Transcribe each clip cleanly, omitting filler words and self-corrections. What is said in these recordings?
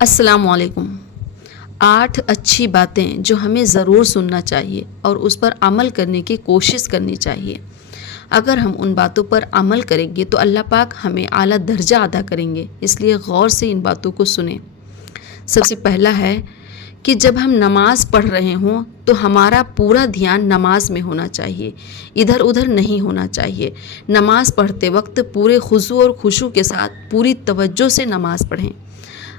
السلام علیکم۔ 8 اچھی باتیں جو ہمیں ضرور سننا چاہیے اور اس پر عمل کرنے کی کوشش کرنی چاہیے۔ اگر ہم ان باتوں پر عمل کریں گے تو اللہ پاک ہمیں اعلیٰ درجہ عطا کریں گے، اس لیے غور سے ان باتوں کو سنیں۔ سب سے پہلا ہے کہ جب ہم نماز پڑھ رہے ہوں تو ہمارا پورا دھیان نماز میں ہونا چاہیے، ادھر ادھر نہیں ہونا چاہیے۔ نماز پڑھتے وقت پورے خضوع اور خشوع کے ساتھ پوری توجہ سے نماز پڑھیں۔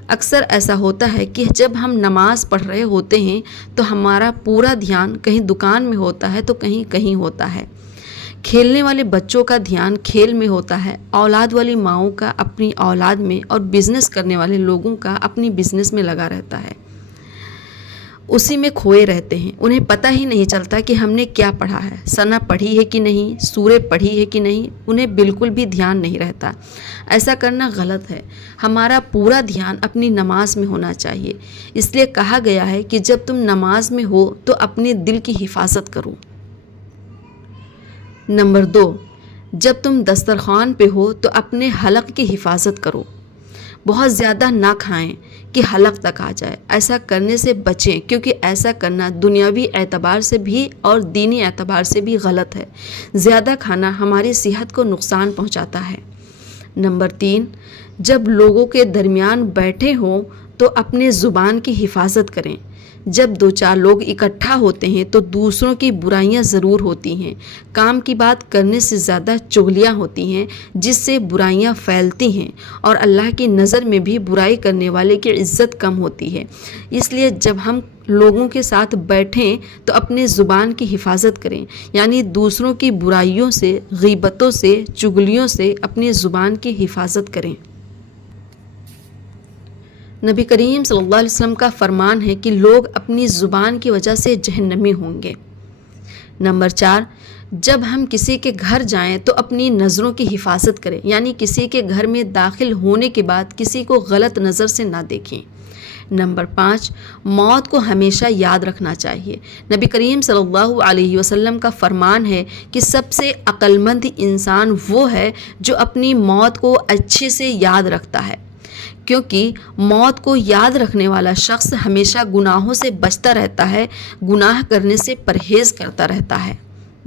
اکثر ایسا ہوتا ہے کہ جب ہم نماز پڑھ رہے ہوتے ہیں تو ہمارا پورا دھیان کہیں دکان میں ہوتا ہے تو کہیں ہوتا ہے۔ کھیلنے والے بچوں کا دھیان کھیل میں ہوتا ہے، اولاد والی ماؤں کا اپنی اولاد میں، اور بزنس کرنے والے لوگوں کا اپنی بزنس میں لگا رہتا ہے، اسی میں کھوئے رہتے ہیں۔ انہیں پتہ ہی نہیں چلتا کہ ہم نے کیا پڑھا ہے، ثنا پڑھی ہے کہ نہیں، سورہ پڑھی ہے کہ نہیں، انہیں بالکل بھی دھیان نہیں رہتا۔ ایسا کرنا غلط ہے۔ ہمارا پورا دھیان اپنی نماز میں ہونا چاہیے۔ اس لیے کہا گیا ہے کہ جب تم نماز میں ہو تو اپنے دل کی حفاظت کرو۔ نمبر 2، جب تم دسترخوان پہ ہو تو اپنے حلق کی حفاظت کرو۔ بہت زیادہ نہ کھائیں کہ حلق تک آ جائے، ایسا کرنے سے بچیں، کیونکہ ایسا کرنا دنیاوی اعتبار سے بھی اور دینی اعتبار سے بھی غلط ہے۔ زیادہ کھانا ہماری صحت کو نقصان پہنچاتا ہے۔ نمبر 3، جب لوگوں کے درمیان بیٹھے ہوں تو اپنے زبان کی حفاظت کریں۔ جب 2-4 لوگ اکٹھا ہوتے ہیں تو دوسروں کی برائیاں ضرور ہوتی ہیں۔ کام کی بات کرنے سے زیادہ چغلیاں ہوتی ہیں، جس سے برائیاں پھیلتی ہیں، اور اللہ کی نظر میں بھی برائی کرنے والے کی عزت کم ہوتی ہے۔ اس لیے جب ہم لوگوں کے ساتھ بیٹھیں تو اپنے زبان کی حفاظت کریں، یعنی دوسروں کی برائیوں سے، غیبتوں سے، چغلیوں سے اپنی زبان کی حفاظت کریں۔ نبی کریم صلی اللہ علیہ وسلم کا فرمان ہے کہ لوگ اپنی زبان کی وجہ سے جہنمی ہوں گے۔ نمبر 4، جب ہم کسی کے گھر جائیں تو اپنی نظروں کی حفاظت کریں، یعنی کسی کے گھر میں داخل ہونے کے بعد کسی کو غلط نظر سے نہ دیکھیں۔ نمبر 5، موت کو ہمیشہ یاد رکھنا چاہیے۔ نبی کریم صلی اللہ علیہ وسلم کا فرمان ہے کہ سب سے عقل مند انسان وہ ہے جو اپنی موت کو اچھے سے یاد رکھتا ہے، کیونکہ موت کو یاد رکھنے والا شخص ہمیشہ گناہوں سے بچتا رہتا ہے، گناہ کرنے سے پرہیز کرتا رہتا ہے۔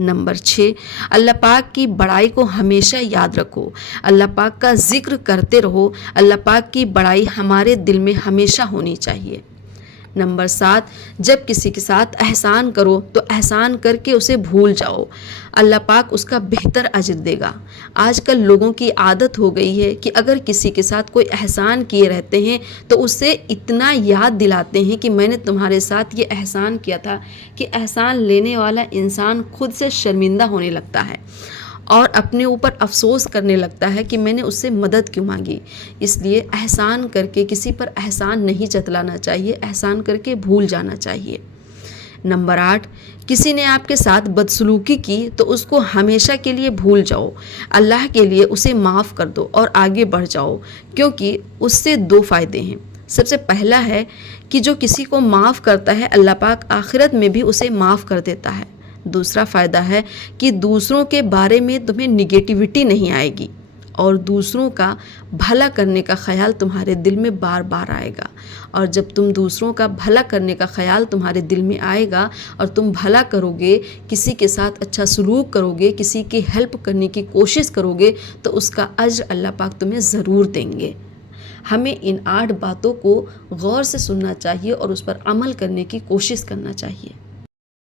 نمبر 6، اللہ پاک کی بڑائی کو ہمیشہ یاد رکھو، اللہ پاک کا ذکر کرتے رہو، اللہ پاک کی بڑائی ہمارے دل میں ہمیشہ ہونی چاہیے۔ نمبر 7، جب کسی کے ساتھ احسان کرو تو احسان کر کے اسے بھول جاؤ، اللہ پاک اس کا بہتر اجر دے گا۔ آج کل لوگوں کی عادت ہو گئی ہے کہ اگر کسی کے ساتھ کوئی احسان کیے رہتے ہیں تو اسے اتنا یاد دلاتے ہیں کہ میں نے تمہارے ساتھ یہ احسان کیا تھا، کہ احسان لینے والا انسان خود سے شرمندہ ہونے لگتا ہے اور اپنے اوپر افسوس کرنے لگتا ہے کہ میں نے اس سے مدد کیوں مانگی۔ اس لیے احسان کر کے کسی پر احسان نہیں جتلانا چاہیے، احسان کر کے بھول جانا چاہیے۔ نمبر 8، کسی نے آپ کے ساتھ بدسلوکی کی تو اس کو ہمیشہ کے لیے بھول جاؤ، اللہ کے لیے اسے معاف کر دو اور آگے بڑھ جاؤ، کیونکہ اس سے 2 فائدے ہیں۔ سب سے پہلا ہے کہ جو کسی کو معاف کرتا ہے اللہ پاک آخرت میں بھی اسے معاف کر دیتا ہے۔ دوسرا فائدہ ہے کہ دوسروں کے بارے میں تمہیں نگیٹیوٹی نہیں آئے گی، اور دوسروں کا بھلا کرنے کا خیال تمہارے دل میں بار بار آئے گا، اور جب تم دوسروں کا بھلا کرنے کا خیال تمہارے دل میں آئے گا اور تم بھلا کرو گے، کسی کے ساتھ اچھا سلوک کرو گے، کسی کی ہیلپ کرنے کی کوشش کرو گے، تو اس کا اجر اللہ پاک تمہیں ضرور دیں گے۔ ہمیں ان 8 باتوں کو غور سے سننا چاہیے اور اس پر عمل کرنے کی کوشش کرنا چاہیے۔